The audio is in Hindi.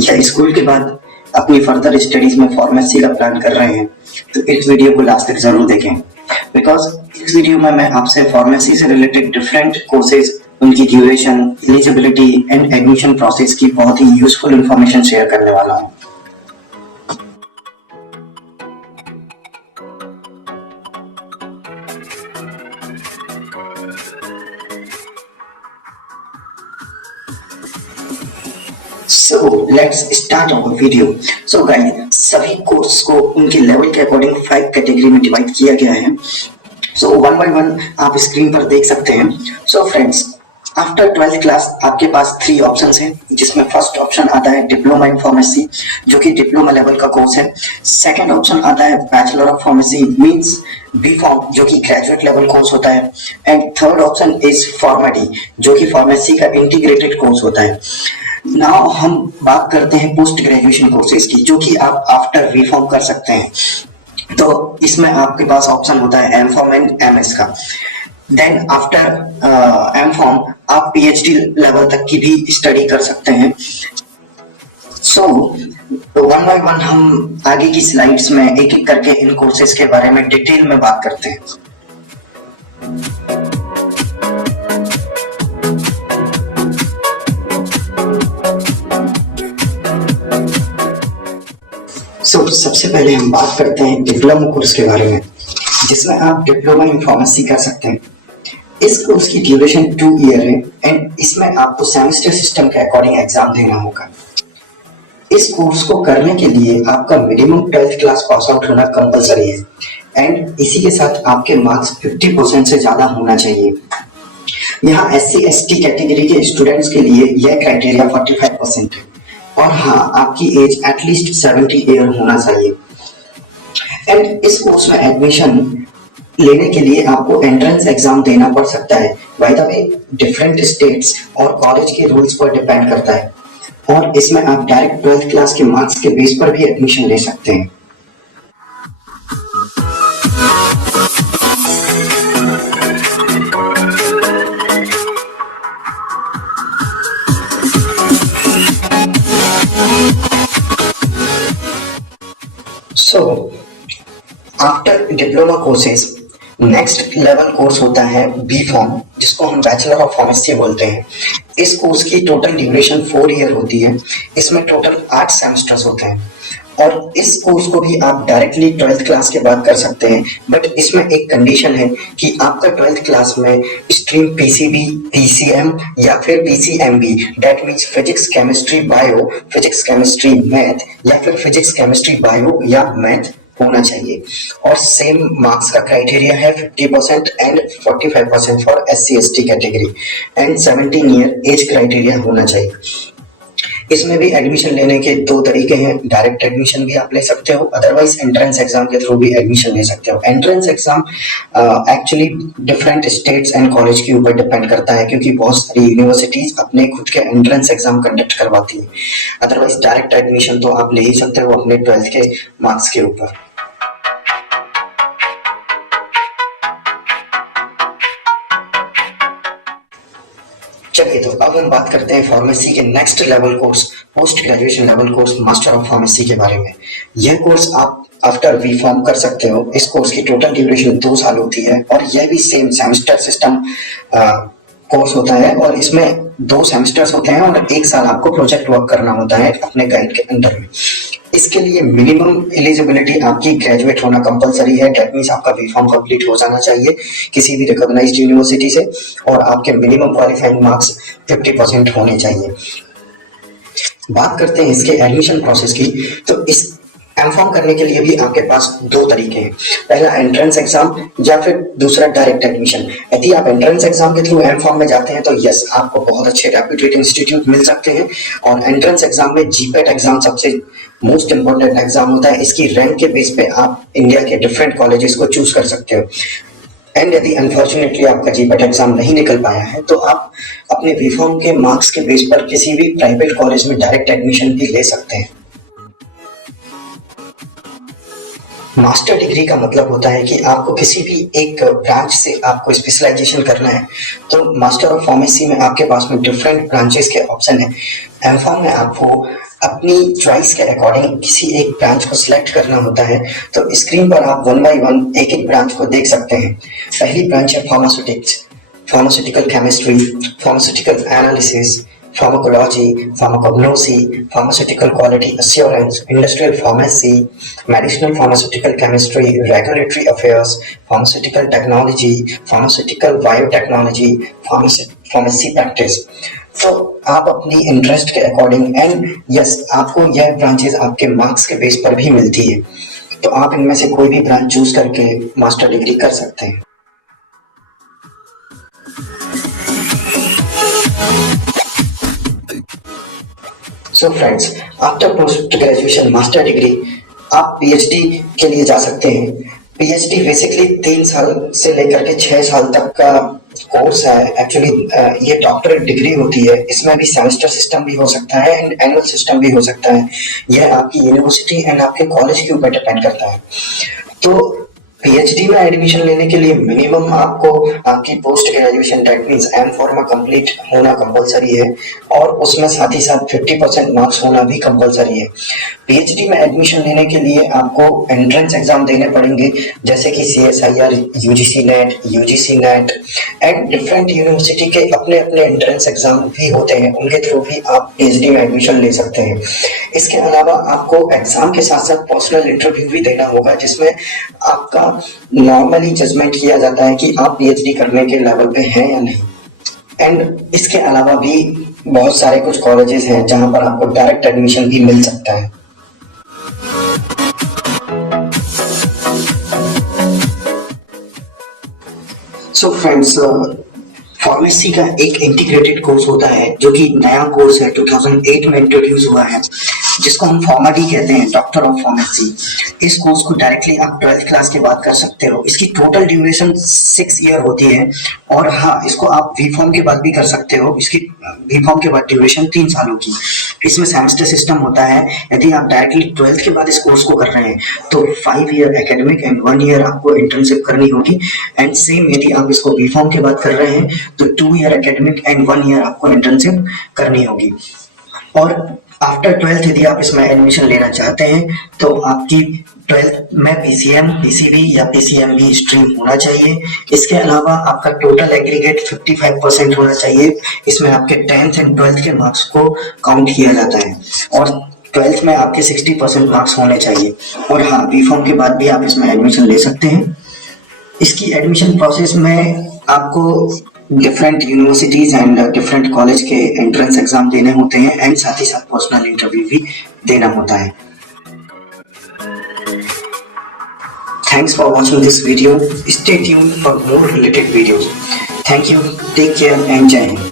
या स्कूल के बाद अपनी फर्दर स्टडीज में फार्मेसी का प्लान कर रहे हैं तो इस वीडियो को लास्ट तक जरूर देखें, बिकॉज इस वीडियो में मैं आपसे फार्मेसी से रिलेटेड डिफरेंट कोर्सेज, उनकी duration, eligibility and admission process की बहुत ही यूजफुल इंफॉर्मेशन शेयर करने वाला हूँ। So let's start our video. So guys, सभी कोर्स को उनके लेवल के अकॉर्डिंग 5 कैटेगरी में डिवाइड किया गया है। So वन बाय वन आप स्क्रीन पर देख सकते हैं। So friends, after 12th class आपके पास 3 ऑप्शंस हैं, जिसमें फर्स्ट ऑप्शन आता है डिप्लोमा इन फार्मेसी, जो कि डिप्लोमा लेवल का कोर्स है। सेकंड ऑप्शन आता है bachelor of pharmacy means B pharm, जो कि ग्रेजुएट लेवल कोर्स होता है। And third option is pharm D, जो कि फार्मेसी का इंटीग्रेटेड कोर्स होता है। नाउ हम बात करते हैं पोस्ट ग्रेजुएशन कोर्सेज की, जो कि आप आफ्टर बी फार्म कर सकते हैं। तो इसमें आपके पास ऑप्शन होता है एम फार्म एंड एमएस का। देन आफ्टर एम फार्म आप पीएचडी लेवल तक की भी स्टडी कर सकते हैं। सो वन बाय वन हम आगे की स्लाइड्स में एक एक करके इन कोर्सेज के बारे में डिटेल में बात करते हैं। सबसे पहले हम बात करते हैं डिप्लोमा कोर्स के बारे में, जिसमें आप डिप्लोमा इन फार्मेसी कर सकते हैं। इस कोर्स की ड्यूरेशन 2 ईयर है एंड इसमें आपको सेमेस्टर सिस्टम के अकॉर्डिंग एग्जाम देना होगा। इस कोर्स को करने के लिए आपका minimum 12th class pass out होना कंपलसरी है एंड इसी के साथ आपके मार्क्स 50% से ज्यादा होना चाहिए। यहाँ SC/ST कैटेगरी के स्टूडेंट्स के लिए यह क्राइटेरिया 45% है और हाँ, आपकी एज एटलीस्ट 70 ईयर होना चाहिए। एंड इस कोर्स में एडमिशन लेने के लिए आपको एंट्रेंस एग्जाम देना पड़ सकता है। By the way, different states और कॉलेज के रूल्स पर डिपेंड करता है और इसमें आप डायरेक्ट 12th क्लास के मार्क्स के बेस पर भी एडमिशन ले सकते हैं। So, after diploma courses next level course होता है बी फार्म, जिसको हम बैचलर ऑफ फार्मेसी बोलते हैं। इस कोर्स की टोटल ड्यूरेशन 4 ईयर होती है। इसमें टोटल 8 सेमेस्टर्स होते हैं और इस कोर्स को भी आप डायरेक्टली 12th क्लास के बाद कर सकते हैं, बट इसमें एक कंडीशन है कि आपका 12th क्लास में स्ट्रीम पीसीबी, पीसीएम या फिर PCMB, that means physics chemistry bio, physics chemistry math या फिर फिजिक्स केमिस्ट्री बायो या मैथ होना चाहिए। और सेम मार्क्स का क्राइटेरिया है 50% and 45% for SC/ST category and 17 year age criteria होना चाहिए। इसमें भी एडमिशन लेने के 2 तरीके हैं। डायरेक्ट एडमिशन भी आप ले सकते हो, अदरवाइज एंट्रेंस एग्जाम के थ्रू भी एडमिशन ले सकते हो। Entrance exam actually different states and college के ऊपर डिपेंड करता है, क्योंकि बहुत सारी यूनिवर्सिटीज अपने खुद के एंट्रेंस एग्जाम कंडक्ट करवाती है। अदरवाइज डायरेक्ट एडमिशन तो आप ले ही सकते हो अपने 12th के मार्क्स के ऊपर। चलिए, तो अब हम बात करते हैं फार्मेसी के next level course, post graduation level course master of pharmacy के बारे में। यह कोर्स आप आफ्टर बी फार्म कर सकते हो। इस कोर्स की टोटल ड्यूरेशन 2 साल होती है और यह भी सेम सेमेस्टर सिस्टम कोर्स होता है और इसमें 2 सेमेस्टर्स होते हैं और 1 साल आपको प्रोजेक्ट वर्क करना होता है अपने गाइड के अंडर में। इसके लिए मिनिमम एलिजिबिलिटी आपकी ग्रेजुएट होना कंपलसरी है, दैट मींस आपका बी फार्म कंप्लीट हो जाना चाहिए किसी भी रिकॉग्नाइज्ड यूनिवर्सिटी से और आपके मिनिमम क्वालिफाइंग मार्क्स 50% होने चाहिए। बात करते हैं इसके एडमिशन प्रोसेस की। तो इस एम फार्म करने के लिए भी आपके पास 2 तरीके हैं, पहला एंट्रेंस एग्जाम या फिर दूसरा डायरेक्ट एडमिशन। यदि आप एंट्रेंस एग्जाम के थ्रू एम फार्म में जाते हैं तो यस, आपको बहुत अच्छे रेप्यूटेड इंस्टीट्यूट मिल सकते हैं और एंट्रेंस एग्जाम में जीपेट एग्जाम सबसे मोस्ट इंपोर्टेंट एग्जाम होता है। इसकी रैंक के बेस पे आप इंडिया के डिफरेंट कॉलेजेस को चूज कर सकते हो। एंड यदि अनफॉर्चुनेटली आपका जीपेट एग्जाम नहीं निकल पाया है तो आप अपने बी फार्म के मार्क्स के बेस पर किसी भी प्राइवेट कॉलेज में डायरेक्ट एडमिशन भी ले सकते हैं। मास्टर डिग्री का मतलब होता है कि आपको किसी भी एक ब्रांच से आपको स्पेशलाइजेशन करना है। तो मास्टर ऑफ फार्मेसी में आपके पास में डिफरेंट ब्रांचेस के ऑप्शन है। एम फार्म में आपको अपनी चॉइस के अकॉर्डिंग किसी एक ब्रांच को सिलेक्ट करना होता है, तो स्क्रीन पर आप वन बाय वन एक एक ब्रांच को देख सकते हैं। पहली ब्रांच है pharmaceutics, pharmaceutical chemistry, pharmaceutical analysis, pharmacology, pharmacognosy, pharmaceutical quality assurance, industrial pharmacy, medicinal pharmaceutical chemistry, regulatory affairs, pharmaceutical technology, pharmaceutical biotechnology, pharmacy practice. तो आप अपनी इंटरेस्ट के अकॉर्डिंग एंड यस आपको यह ब्रांचेस आपके मार्क्स के बेस पर भी मिलती है, तो आप इनमें से कोई भी ब्रांच चूज करके मास्टर डिग्री कर सकते हैं। So friends, after post graduation master degree आप पीएचडी के लिए जा सकते हैं। पीएचडी बेसिकली 3 साल से लेकर के 6 साल तक का कोर्स है। एक्चुअली ये डॉक्टरेट डिग्री होती है। इसमें भी सेमेस्टर सिस्टम भी हो सकता है एंड एनुअल सिस्टम भी हो सकता है। यह आपकी यूनिवर्सिटी एंड आपके कॉलेज के ऊपर डिपेंड करता है। तो पीएचडी में एडमिशन लेने के लिए मिनिमम आपको आपकी post graduation that means M pharma complete होना कंपलसरी है और उसमें साथ ही साथ 50% मार्क्स होना भी कंपलसरी है। पीएचडी में एडमिशन लेने के लिए आपको एंट्रेंस एग्जाम देने पड़ेंगे, जैसे कि CSIR, UGC net, UGC net and different university के अपने अपने एंट्रेंस एग्जाम भी होते हैं, उनके थ्रू भी आप पीएचडी में एडमिशन ले सकते हैं। इसके अलावा आपको एग्जाम के साथ साथ पर्सनल इंटरव्यू भी देना होगा, जिसमें आपका नॉर्मली जजमेंट किया जाता है कि आप पीएचडी करने के लेवल पे हैं या नहीं। एंड इसके अलावा भी बहुत सारे कुछ कॉलेजेस हैं जहां पर आपको डायरेक्ट एडमिशन भी मिल सकता है। सो फ्रेंड्स, फार्मेसी का एक इंटीग्रेटेड कोर्स होता है जो कि नया कोर्स है, 2008 में इंट्रोड्यूस हुआ है, जिसको हम फार्मा-डी कहते हैं, डॉक्टर ऑफ फार्मेसी। इस कोर्स को डायरेक्टली आप 12th क्लास के बाद कर सकते हो। इसकी टोटल ड्यूरेशन 6 ईयर होती है और हाँ, इसको आप बी फॉर्म के बाद भी कर सकते हो। इसकी बी फॉर्म के बाद ड्यूरेशन 3 सालों की। इसमें सेमेस्टर सिस्टम होता है। यदि आप डायरेक्टली 12th के बाद इस कोर्स को कर रहे हैं तो 5 ईयर एकेडमिक एंड 1 ईयर आपको इंटर्नशिप करनी होगी। एंड सेम यदि आप इसको बी फॉर्म के बाद कर रहे हैं तो 2 ईयर एकेडमिक एंड 1 ईयर आपको इंटर्नशिप करनी होगी। और आफ्टर 12th यदि आप इसमें एडमिशन लेना चाहते हैं तो आपकी 12th में पीसीएम, पीसीबी या पीसीएमबी स्ट्रीम होना चाहिए। इसके अलावा आपका टोटल एग्रीगेट 55% होना चाहिए। इसमें आपके 10th एंड 12th के मार्क्स को काउंट किया जाता है और 12th में आपके 60% मार्क्स होने चाहिए। और हाँ, बी फॉर्म के बाद भी आप इसमें एडमिशन ले सकते हैं। इसकी एडमिशन प्रोसेस में आपको different universities and different college के एंट्रेंस एग्जाम देने होते हैं एंड साथ ही साथ पर्सनल इंटरव्यू भी देना होता है। Thanks for watching this video. Stay tuned for more related videos. Thank you, take care and जय हिंद।